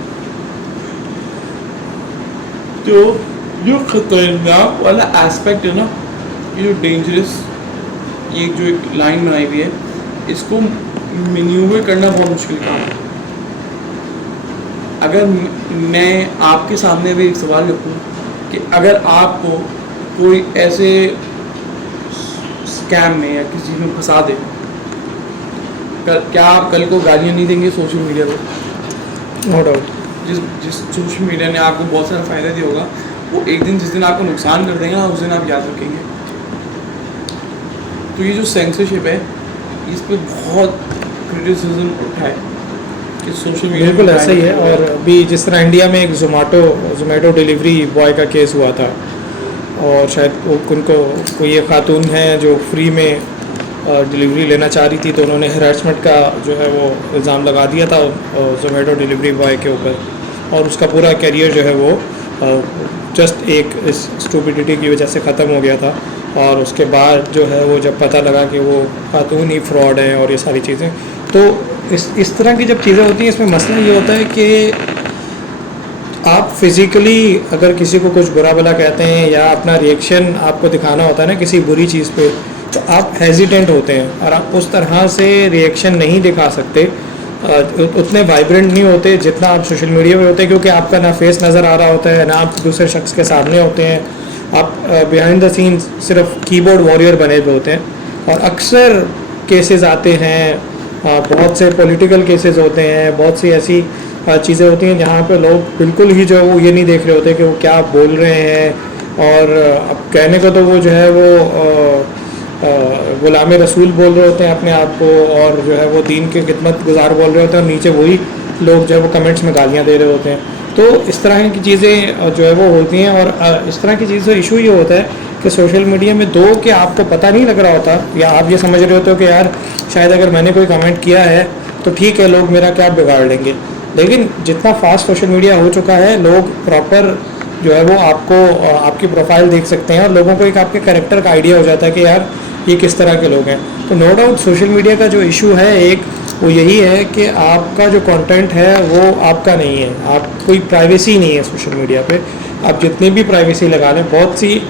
तो जो ख़तरनाक वाला एस्पेक्ट है ना, ये जो डेंजरस, ये जो एक लाइन बनाई हुई है, इसको मैन्यूवर करना बहुत मुश्किल काम है। अगर मैं आपके सामने भी एक सवाल रखूँ कि अगर आपको कोई ऐसे स्कैम में या किसी चीज़ में फंसा दे, क्या आप कल को गालियाँ नहीं देंगे सोशल मीडिया पर? No doubt. जिस सोशल मीडिया ने आपको बहुत सारा फ़ायदा दिया होगा, वो एक दिन जिस दिन आपको नुकसान कर देगा ना, उस दिन आप याद रखेंगे। तो ये जो सेंसरशिप है, इस पर बहुत क्रिटिसिज्म उठा है कि सोशल मीडिया बिल्कुल ऐसा ही है। और अभी जिस तरह इंडिया में एक जोमेटो डिलीवरी बॉय का केस हुआ था, और शायद उनको कोई ये खातून है जो फ्री में डिलीवरी लेना चाह रही थी, तो उन्होंने हरासमेंट का जो है वो इल्ज़ाम लगा दिया था जोमेटो डिलीवरी बॉय के ऊपर, और उसका पूरा करियर जो है वो जस्ट एक इस स्टूपिडिटी की वजह से ख़त्म हो गया था। और उसके बाद जो है वो जब पता लगा कि वो खातून ही फ्रॉड है और ये सारी चीज़ें, तो इस तरह की जब चीज़ें होती हैं, इसमें मसला ये होता है कि आप फिज़िकली अगर किसी को कुछ बुरा भला कहते हैं या अपना रिएक्शन आपको दिखाना होता है ना किसी बुरी चीज़ पे, तो आप हेजिटेंट होते हैं और आप उस तरह से रिएक्शन नहीं दिखा सकते, उतने वाइब्रेंट नहीं होते जितना आप सोशल मीडिया पे होते हैं, क्योंकि आपका ना फेस नज़र आ रहा होता है, ना आप दूसरे शख्स के सामने होते हैं, आप बिहाइंड द सीन सिर्फ कीबोर्ड वॉरियर बने हुए होते हैं। और अक्सर केसेस आते हैं, बहुत से पॉलिटिकल केसेस होते हैं, बहुत सी ऐसी चीज़ें होती हैं जहाँ पे लोग बिल्कुल ही जो है वो ये नहीं देख रहे होते कि वो क्या बोल रहे हैं। और अब कहने को तो वो जो है वो गुलाम रसूल बोल रहे होते हैं अपने आप को, और जो है वो दीन के खिदमत गुजार बोल रहे होते हैं, और नीचे वही लोग जो है वो कमेंट्स में गालियाँ दे रहे होते हैं। तो इस तरह की चीज़ें जो है वो होती हैं। और इस तरह की चीज़ से इशू ये होता है कि सोशल मीडिया में दो कि आपको पता नहीं लग रहा होता, या आप ये समझ रहे होते हो कि यार शायद अगर मैंने कोई कमेंट किया है तो ठीक है, लोग मेरा क्या बिगाड़ लेंगे। लेकिन जितना फास्ट सोशल मीडिया हो चुका है, लोग प्रॉपर जो है वो आपको आपकी प्रोफाइल देख सकते हैं, और लोगों को एक आपके कैरेक्टर का आइडिया हो जाता है कि यार ये किस तरह के लोग हैं। तो नो डाउट सोशल मीडिया का जो इशू है एक, वो यही है कि आपका जो कंटेंट है वो आपका नहीं है, आप कोई प्राइवेसी नहीं है सोशल मीडिया पे। आप जितनी भी प्राइवेसी लगा लें, बहुत सी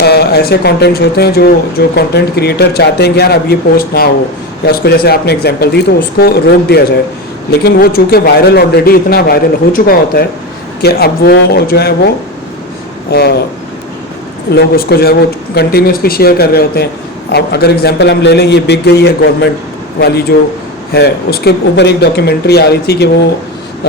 ऐसे कंटेंट्स होते हैं जो कंटेंट क्रिएटर चाहते हैं कि यार अब ये पोस्ट ना हो, या उसको जैसे आपने एग्जांपल दी तो उसको रोक दिया जाए, लेकिन वो चूँकि वायरल ऑलरेडी इतना वायरल हो चुका होता है कि अब वो जो है वो लोग उसको जो है वो कंटिन्यूसली शेयर कर रहे होते हैं। अब अगर एग्जांपल हम ले लें, ये बिक गई है गवर्नमेंट वाली जो है, उसके ऊपर एक डॉक्यूमेंट्री आ रही थी कि वो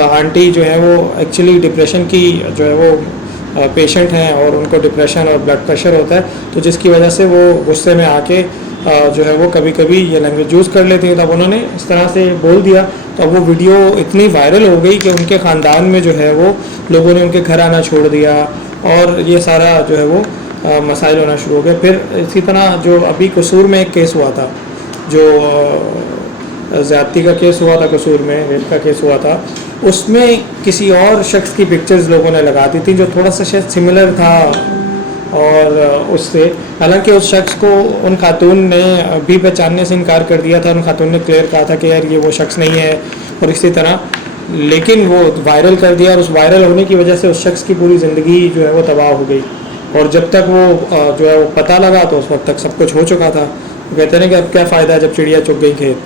आंटी जो है वो एक्चुअली डिप्रेशन की जो है वो पेशेंट हैं, और उनको डिप्रेशन और ब्लड प्रेशर होता है, तो जिसकी वजह से वो गुस्से में आके जो है वो कभी कभी ये लैंग्वेज यूज़ कर लेती हैं। तब उन्होंने इस तरह से बोल दिया, तो वो वीडियो इतनी वायरल हो गई कि उनके ख़ानदान में जो है वो लोगों ने उनके घर आना छोड़ दिया, और ये सारा जो है वो मसाइल होना शुरू हो गए। फिर इसी तरह जो अभी कसूर में एक केस हुआ था, जो ज़्यादती का केस हुआ था, कसूर में रेप का केस हुआ था, उसमें किसी और शख्स की पिक्चर्स लोगों ने लगा दी थी जो थोड़ा सा शायद सिमिलर था और उससे, हालांकि उस शख्स को उन खातून ने भी पहचानने से इनकार कर दिया था। उन खातून ने क्लियर कहा था कि यार ये वो शख्स नहीं है, और इसी तरह, लेकिन वो वायरल कर दिया, और उस वायरल होने की वजह से उस शख्स की पूरी ज़िंदगी जो है वो तबाह हो गई। और जब तक वो जो है वो पता लगा तो उस वक्त तक सब कुछ हो चुका था। कहते हैं कि अब क्या फ़ायदा जब चिड़िया चुग गई खेत,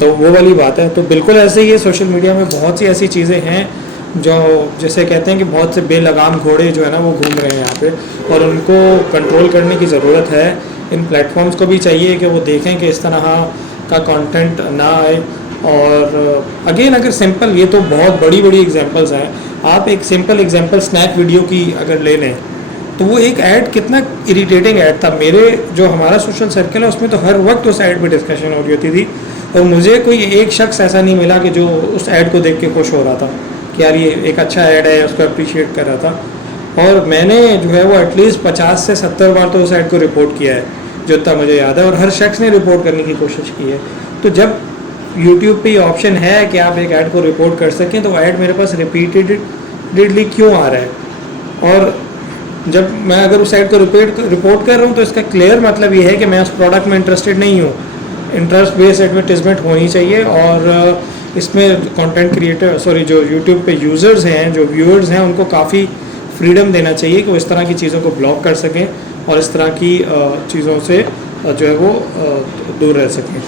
तो वो वाली बात है। तो बिल्कुल ऐसे ही है, सोशल मीडिया में बहुत सी ऐसी चीज़ें हैं जो जैसे कहते हैं कि बहुत से बेलगाम घोड़े जो है ना वो घूम रहे हैं यहाँ पे, और उनको कंट्रोल करने की ज़रूरत है। इन प्लेटफॉर्म्स को भी चाहिए कि वो देखें कि इस तरह का कंटेंट ना आए। और अगेन अगर सिंपल, ये तो बहुत बड़ी बड़ी एग्जांपल्स हैं, आप एक सिंपल एग्जांपल स्नैक वीडियो की अगर ले लें, तो वो एक ऐड कितना इरिटेटिंग ऐड था। मेरे जो हमारा सोशल सर्कल है उसमें तो हर वक्त उस ऐड पे डिस्कशन हो रही होती थी, और मुझे कोई एक शख्स ऐसा नहीं मिला कि जो उस ऐड को देख के खुश हो रहा था कि यार ये एक अच्छा ऐड है, उसको अप्रिशिएट कर रहा था। और मैंने जो है वो एटलीस्ट 50 से 70 बार तो उस ऐड को रिपोर्ट किया है, जो इतना मुझे याद है, और हर शख्स ने रिपोर्ट करने की कोशिश की है। तो जब यूट्यूब पे ऑप्शन है कि आप एक ऐड को रिपोर्ट कर सकें, तो ऐड मेरे पास रिपीटेडली क्यों आ रहा है? और जब मैं अगर उस ऐड को रिपोर्ट कर रहा हूँ तो इसका क्लियर मतलब ये है कि मैं उस प्रोडक्ट में इंटरेस्टेड नहीं हूँ। इंटरेस्ट बेस्ड एडवर्टीजमेंट होनी चाहिए। और इसमें कंटेंट क्रिएटर जो यूट्यूब पे यूज़र्स हैं, जो व्यूअर्स हैं, उनको काफ़ी फ्रीडम देना चाहिए कि वो इस तरह की चीज़ों को ब्लॉक कर सकें और इस तरह की चीज़ों से जो है वो दूर रह सकें।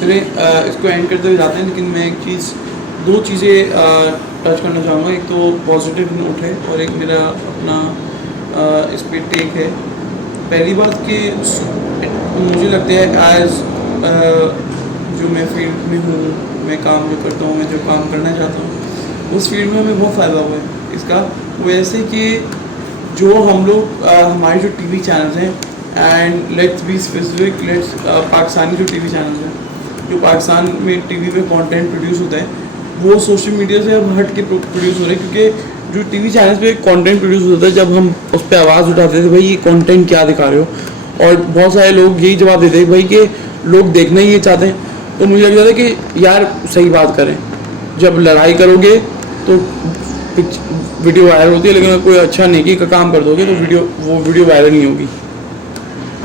चलिए इसको एंड करते हुए जाते हैं, लेकिन मैं एक चीज़, दो चीज़ें टच करना चाहूँगा। एक तो पॉजिटिव नोट है और एक मेरा अपना इस पर टेक है। पहली बात कि मुझे लगता है एज जो मैं फील्ड में हूँ, मैं काम जो करता हूँ, मैं जो काम करना चाहता हूँ, उस फील्ड में हमें बहुत फ़ायदा हुआ है इसका। वो ऐसे कि जो हम लोग हमारे जो टीवी चैनल्स हैं, and let's be specific, let's Pakistani जो टीवी चैनल्स हैं, जो पाकिस्तान में टीवी पे कंटेंट प्रोड्यूस होता है, वो सोशल मीडिया से अब हट के प्रोड्यूस हो रहे हैं। क्योंकि जो टीवी चैनल्स पे कंटेंट प्रोड्यूस होता है, जब हम उस पर आवाज़ उठाते थे भाई ये कंटेंट क्या दिखा रहे हो, और बहुत सारे लोग यही जवाब देते हैं भाई कि लोग देखना ही ये चाहते हैं। तो मुझे लग जाता है कि यार सही बात करें, जब लड़ाई करोगे तो वीडियो वायरल होती है, लेकिन अगर कोई अच्छा नेकी का काम कर दोगे तो वो वीडियो वायरल नहीं होगी।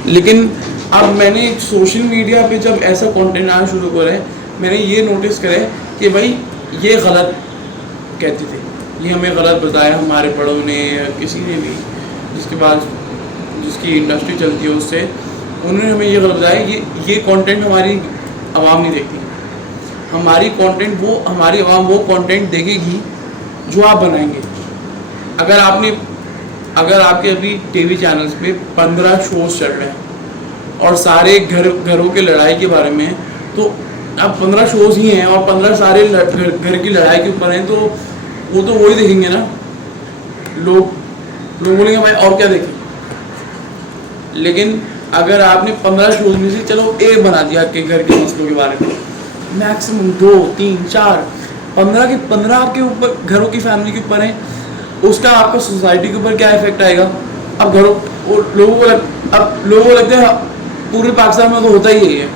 लेकिन अब मैंने सोशल मीडिया पे जब ऐसा कंटेंट आना शुरू करा है, मैंने ये नोटिस करा है कि भाई ये गलत कहते थे, ये हमें गलत बताया हमारे बड़ों ने या किसी ने भी, जिसके बाद जिसकी इंडस्ट्री चलती है उससे, उन्होंने हमें ये गलत बताया कि ये कंटेंट हमारी आवाम नहीं देखती। हमारी कंटेंट वो हमारी आवाम वो कंटेंट देखेगी जो आप बनाएंगे। अगर आपके अभी टीवी चैनल्स पे 15 शोज चल रहे हैं और सारे घरों के लड़ाई के बारे में, तो अब 15 शोज ही हैं और 15 सारे घर की लड़ाई के ऊपर हैं, तो वो तो वही देखेंगे ना। लोग बोलेंगे भाई और क्या देखें। लेकिन अगर आपने 15 शोज में से चलो एक बना दिया कि घर के मसलों के बारे में, मैक्सिमम 2, 3, 4, 15 के 15 आपके ऊपर घरों की फैमिली के ऊपर हैं, उसका आपका सोसाइटी के ऊपर क्या इफेक्ट आएगा। अब लोगों को लगता है पूरे पाकिस्तान में तो होता ही है,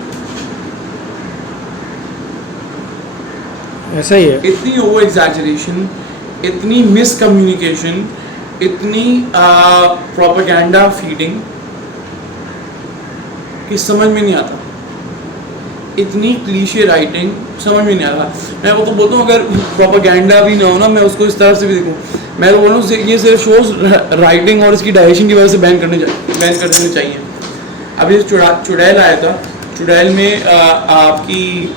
ऐसा ही है। इतनी ओवर एग्जैजरेशन, इतनी मिसकम्युनिकेशन, इतनी प्रोपेगेंडा फीडिंग कि समझ में नहीं आता, इतनी क्लीशे राइटिंग समझ में नहीं आता। मैं वो तो बोलता हूँ अगर प्रोपेगेंडा भी ना हो ना, मैं उसको इस तरह से भी देखूँ। मैं तो बोल रहा हूँ ये सिर्फ शोज राइटिंग और इसकी डायरेक्शन की वजह से बैन कर देने चाहिए। अभी चुड़ैल आया था, चुड़ैल में आपकी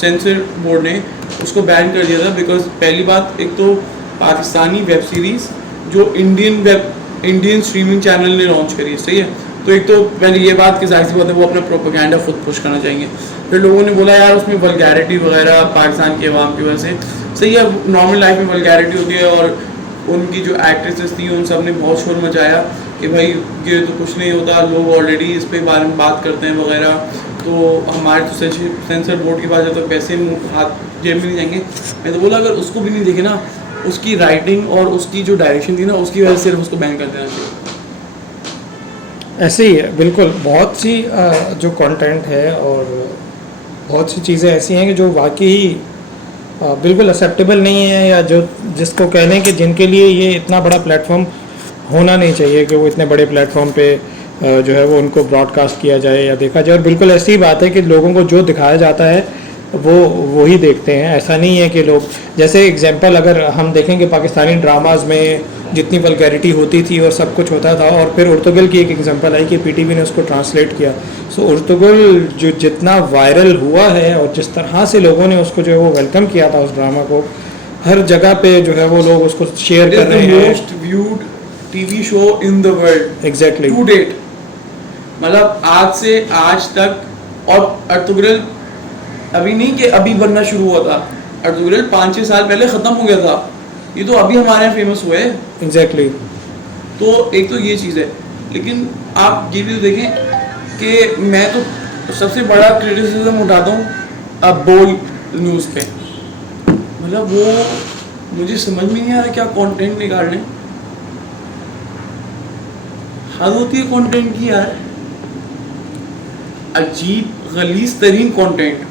सेंसर बोर्ड ने उसको बैन कर दिया था बिकॉज पहली बात, एक तो पाकिस्तानी वेब सीरीज़ जो इंडियन स्ट्रीमिंग चैनल ने लॉन्च करी है, सही है। तो एक तो पहले ये बात कि जाहिर सी बात है वो अपना प्रोपेगेंडा खुद पुश करना चाहेंगे। फिर लोगों ने बोला यार उसमें वल्गैरिटी वगैरह पाकिस्तान के अवाम की वजह से, सही है नॉर्मल लाइफ में वल्गैरिटी होती है, और उनकी जो एक्ट्रेसेस थी उन सब ने बहुत शोर मचाया कि भाई ये तो कुछ नहीं होता, लोग ऑलरेडी इस पे बारे में बात करते हैं वगैरह, तो हमारे तो सेंसर बोर्ड की बात है तो पैसे हाथ जेब में नहीं जाएंगे। मैं तो बोला अगर उसको भी नहीं देखे ना, उसकी राइटिंग और उसकी जो डायरेक्शन थी ना, उसकी वजह से सिर्फ उसको बैन कर देना चाहिए। ऐसे ही है बिल्कुल। बहुत सी जो कंटेंट है और बहुत सी चीज़ें ऐसी हैं कि जो वाकई बिल्कुल एक्सेप्टेबल नहीं है, या जो जिसको कह लें कि जिनके लिए ये इतना बड़ा प्लेटफॉर्म होना नहीं चाहिए कि वो इतने बड़े प्लेटफॉर्म पे जो है वो उनको ब्रॉडकास्ट किया जाए या देखा जाए। और बिल्कुल ऐसी बात है कि लोगों को जो दिखाया जाता है वो ही देखते हैं। ऐसा नहीं है कि लोग, जैसे एग्जांपल अगर हम देखेंगे पाकिस्तानी ड्रामाज में जितनी वल्गैरिटी होती थी और सब कुछ होता था, और फिर उर्तुगल की एक एग्जांपल आई कि पीटीवी ने उसको ट्रांसलेट किया। सो उर्तुगल जो जितना वायरल हुआ है और जिस तरह से लोगों ने उसको जो है वो वेलकम किया था उस ड्रामा को, हर जगह पे जो है वो लोग उसको शेयर कर रहे हैं। Most viewed TV show in the world exactly to date, मतलब आज से आज तक। और अर्तुगरल अभी नहीं कि अभी बनना शुरू हुआ था, अर्तुगरल 5-6 साल पहले ख़त्म हो गया था, ये तो अभी हमारे यहाँ फेमस हुए। एग्जैक्टली। तो एक तो ये चीज़ है, लेकिन आप ये भी तो देखें कि मैं तो सबसे बड़ा क्रिटिसिज्म उठाता हूँ अब बोल न्यूज़ पे, मतलब वो मुझे समझ में नहीं आ रहा क्या कंटेंट निकाल रहे हैं। हद होती है कंटेंट की यार, अजीब गलीज तरीन कंटेंट।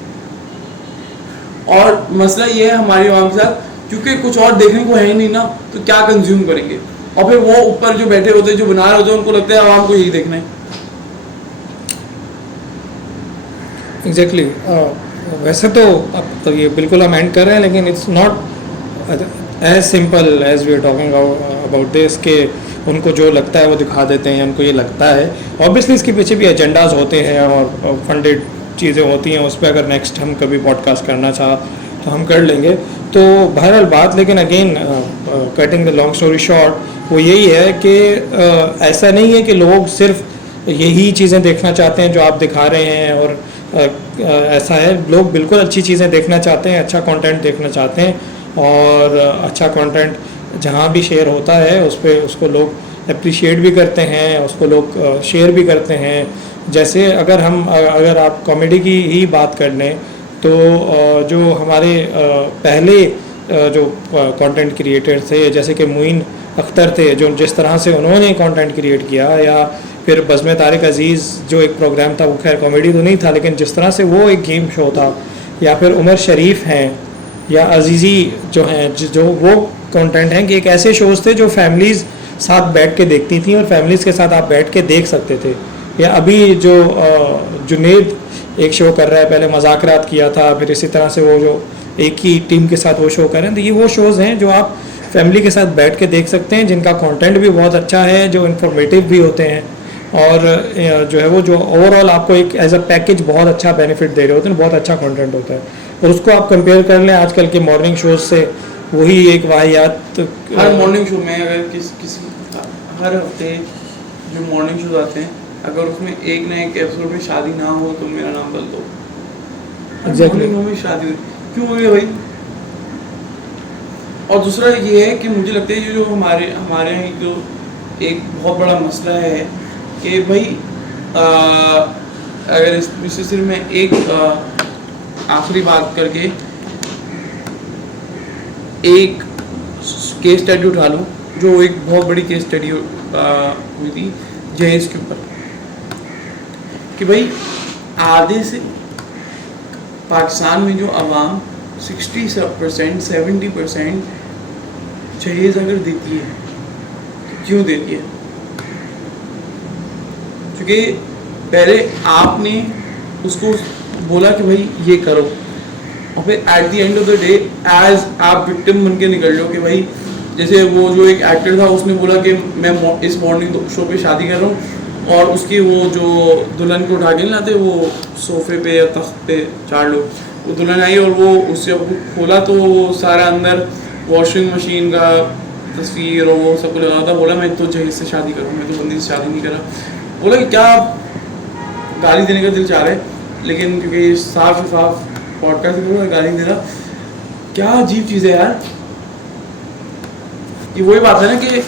और मसला ये है हमारी आवाम के साथ, क्योंकि कुछ और देखने को है ही नहीं ना, तो क्या कंज्यूम करेंगे। और फिर वो ऊपर जो बैठे होते हैं, जो बना रहे होते हैं, उनको लगता है आवाम को यही देखना है। एग्जैक्टली वैसे तो अब तो ये बिल्कुल हम एंड कर रहे हैं, लेकिन it's not as simple as we are talking about this के उनको जो लगता है वो दिखा देते हैं, उनको ये लगता है। ऑब्वियसली इसके पीछे भी एजेंडाज होते हैं और फंडेड चीज़ें होती हैं, उस पर अगर नेक्स्ट हम कभी पॉडकास्ट करना चाह तो हम कर लेंगे। तो बहरहाल बात, लेकिन again cutting the long story short, वो यही है कि ऐसा नहीं है कि लोग सिर्फ यही चीज़ें देखना चाहते हैं जो आप दिखा रहे हैं, और ऐसा है लोग बिल्कुल अच्छी चीज़ें देखना चाहते हैं, अच्छा कंटेंट देखना चाहते हैं, और अच्छा कंटेंट जहाँ भी शेयर होता है उस पर उसको लोग अप्रिशिएट भी करते हैं, उसको लोग शेयर भी करते हैं। जैसे अगर आप कॉमेडी की ही बात कर लें तो जो हमारे पहले जो कंटेंट क्रिएटर थे, जैसे कि मुइन अख्तर थे, जो जिस तरह से उन्होंने कंटेंट क्रिएट किया, या फिर बज़्म तारिक अज़ीज़ जो एक प्रोग्राम था, वो खैर कॉमेडी तो नहीं था, लेकिन जिस तरह से वो एक गेम शो था, या फिर उमर शरीफ हैं या अजीज़ी जो हैं, जो वो कंटेंट हैं कि एक ऐसे शोज़ थे जो फैमिलीज़ साथ बैठ के देखती थी और फैमिलीज़ के साथ आप बैठ के देख सकते थे। या अभी जो जुनेद एक शो कर रहा है, पहले मज़ाकरात किया था, फिर इसी तरह से वो जो एक ही टीम के साथ वो शो कर रहे हैं, तो ये वो शोज़ हैं जो आप फैमिली के साथ बैठ के देख सकते हैं, जिनका कंटेंट भी बहुत अच्छा है, जो इन्फॉर्मेटिव भी होते हैं, और जो है वो जो ओवरऑल आपको एक एज अ पैकेज बहुत अच्छा बेनिफिट दे रहे होते हैं, बहुत अच्छा कंटेंट होता है। और उसको आप कंपेयर कर लें आजकल के मॉर्निंग शोज़ से, वही एक वाहियात। हर मॉर्निंग शो में अगर किसी हर हफ्ते जो मॉर्निंग शोज आते हैं, अगर उसमें एक ना एक एपिसोड में शादी ना हो तो मेरा नाम बदल दो। Exactly. मॉर्निंग में शादी हुई क्यों हुई है भाई? और दूसरा ये है कि मुझे लगता है ये जो हमारे यहाँ जो एक बहुत बड़ा मसला है कि भाई अगर इससे सिर्फ मैं एक आखिरी बात करके एक केस स्टडी उठा लूँ, जो एक बहुत बड़ी केस स्टडी हुई थी जहेज के ऊपर, कि भाई आधे से पाकिस्तान में जो आवाम 60% 70% जहेज अगर देती है तो क्यों देती है? क्योंकि पहले आपने उसको बोला कि भाई ये करो, और फिर at the end of the day as आप विक्टिम बन के निकल लो कि भाई, जैसे वो जो एक एक्टर था उसने बोला कि मैं इस मॉर्निंग शो पे शादी कर रहा हूँ, और उसकी वो जो दुल्हन को उठा के नहीं लाते वो सोफे पे या तख्त पे 4 लोग, वो दुल्हन आई और वो उससे खोला तो वो सारा अंदर वॉशिंग मशीन का तस्वीर और वो सब कुछ लगा था। बोला मैं तो जहेज से शादी करूँ, मैं तो बंदी से शादी नहीं करा। बोला कि क्या गाली देने का दिल चाह रहा है, लेकिन क्योंकि साफ पॉडकास्ट में गाली दे रहा, क्या अजीब चीज़ है यार। ये वही बात है ना कि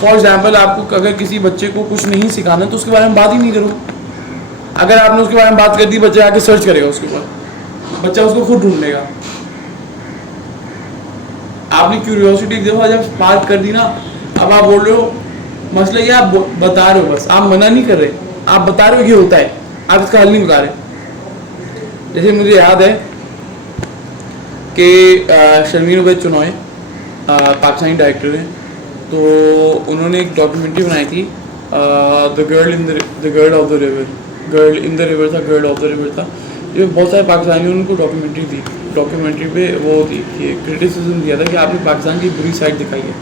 फॉर एग्जाम्पल आपको अगर किसी बच्चे को कुछ नहीं सिखाना तो उसके बारे में बात ही नहीं करो। अगर आपने उसके बारे में बात कर दी, बच्चा आके सर्च करेगा उसके ऊपर, बच्चा उसको खुद ढूंढ लेगा। आपने क्यूरियोसिटी देखो जब बात कर दी ना, अब आप बोल रहे हो मसला ये आप बता रहे हो, बस आप मना नहीं कर रहे, आप बता रहे हो ये होता है, आप इसका हल नहीं बता रहे। जैसे मुझे याद है कि शर्मीन उबैद चुनौई पाकिस्तानी डायरेक्टर हैं, तो उन्होंने एक डॉक्यूमेंट्री बनाई थी the girl in the girl of the river, girl in the river था, गर्ल ऑफ द रिवर था। ये बहुत सारे पाकिस्तानियों ने उनको डॉक्यूमेंट्री दी, डॉक्यूमेंट्री पे वो थी कि क्रिटिसिज्म दिया था कि आपने पाकिस्तान की बुरी साइड दिखाई है,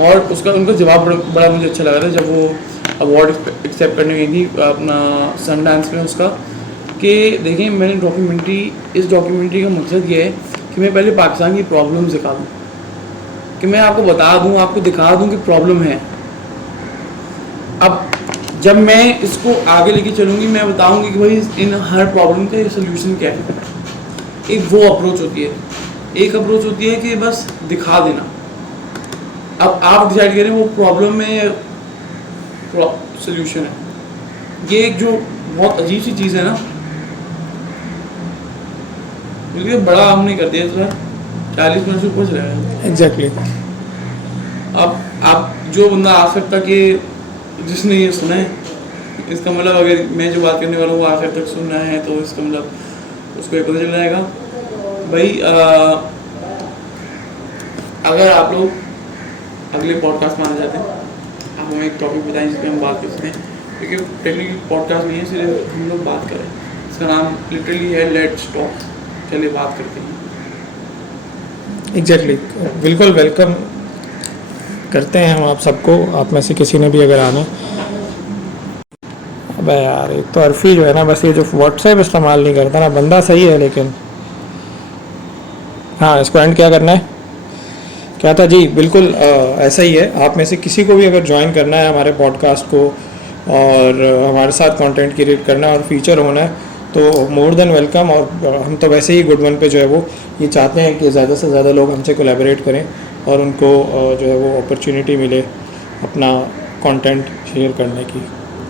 और उसका उनका जवाब बड़ा मुझे अच्छा लगा था जब वो अवार्ड एक्सेप्ट करने गई थी अपना सनडांस में उसका, कि देखिए मैंने इस डॉक्यूमेंट्री का मकसद ये है कि मैं पहले पाकिस्तान की प्रॉब्लम्स दिखा दूँ, कि मैं आपको बता दूं, आपको दिखा दूं कि प्रॉब्लम है। अब जब मैं इसको आगे लेके चलूँगी, मैं बताऊंगी कि भाई इन हर प्रॉब्लम का सोल्यूशन क्या है। एक वो अप्रोच होती है, एक अप्रोच होती है कि बस दिखा देना। अब आप डिसाइड करें वो प्रॉब्लम में सोल्यूशन है। ये एक जो बहुत अजीब सी चीज़ है ना, क्योंकि बड़ा हमने कर दिया थोड़ा 40 मिनट से ऊपर चला गया। एग्जैक्टली। अब जो बंदा आखिर तक ये जिसने ये सुना है, इसका मतलब अगर मैं जो बात करने वाला हूँ वो आखिर तक सुन रहा है तो इसका मतलब उसको ये पता चल जाएगा भाई। अगर आप लोग अगले पॉडकास्ट में आना चाहते हैं, आप हमें एक टॉपिक बताएं जिस पर हम बात कर सकते हैं, क्योंकि टेक्निकली पॉडकास्ट नहीं है, सिर्फ हम लोग बात करें। इसका इसका नाम लिटरली है लेट्स टॉक, चलिए बात करते हैं। एग्जैक्टली बिल्कुल वेलकम करते हैं हम आप सबको, आप में से किसी ने भी अगर आना। अबे यार एक तो अर्फी जो है ना, बस ये जो व्हाट्सएप इस्तेमाल नहीं करता ना, बंदा सही है लेकिन। हाँ, इसको एंड क्या करना है, क्या था जी? बिल्कुल ऐसा ही है। आप में से किसी को भी अगर ज्वाइन करना है हमारे पॉडकास्ट को और हमारे साथ कंटेंट क्रिएट करना है और फीचर होना है, तो मोर देन वेलकम। और हम तो वैसे ही गुड वन पे जो है वो ये चाहते हैं कि ज़्यादा से ज़्यादा लोग हमसे कोलैबोरेट करें और उनको जो है वो अपॉर्चुनिटी मिले अपना कंटेंट शेयर करने की।